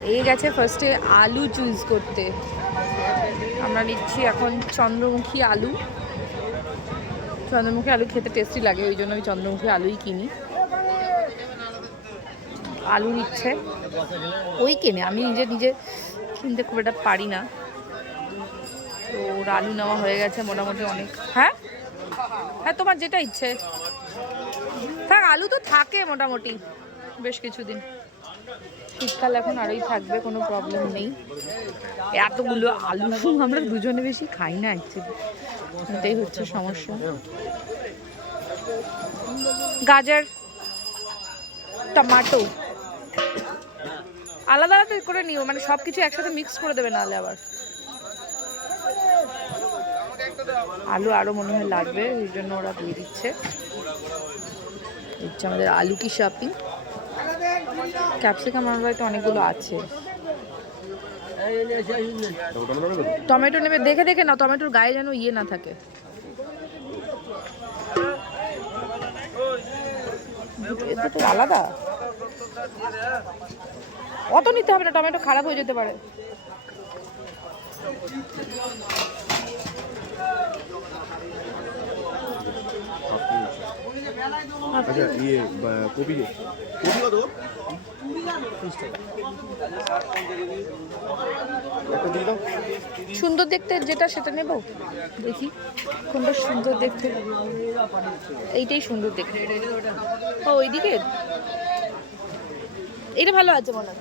এই গেছে ফার্স্টে আলু চুজ করতে। আমরা নিচ্ছি এখন চন্দ্রমুখী আলু। চন্দ্রমুখী আলু খেতে টেস্টি লাগে, ওই জন্য আমি চন্দ্রমুখী আলুই কিনি। আলু নিচ্ছে, ওই কেনে, আমি নিজে নিজে কিনতে খুব একটা পারি না। তো ওর আলু নেওয়া হয়ে গেছে মোটামুটি অনেক। হ্যাঁ হ্যাঁ, তোমার যেটা ইচ্ছে থাক, আলু তো থাকে মোটামুটি বেশ কিছুদিন। শীতকাল এখন আরোই থাকবে, কোনো প্রবলেম নেই। এতগুলো আলু আমরা দুজনে বেশি খাই না অ্যাকচুয়ালি, এটাই হচ্ছে সমস্যা। গাজর, টমাটো আলাদা আলাদা করে নিও, মানে সব কিছু একসাথে মিক্স করে দেবে, নাহলে আবার আলু আরো মনে হয় লাগবে, এই জন্য ওরা দিয়ে দিচ্ছে। হচ্ছে আমাদের আলু কি শপিং। ক্যাপসিকাম আমার বাড়িতে অনেকগুলো আছে। টমেটো নেবে, দেখে দেখে না, টমেটোর গায়ে যেন ইয়ে না থাকে। দুটো আলাদা, অত নিতে হবে না, টমেটো খারাপ হয়ে যেতে পারে। আচ্ছা ইয়ে কপি কত? সুন্দর দেখতে যেটা সেটা নেব, দেখি কোনটা সুন্দর দেখতে। এইটাই সুন্দর দেখতে। ও ওইদিকে এটা ভালো আছে মনে হয়।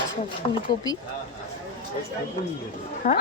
আচ্ছা ফুলকপি, হ্যাঁ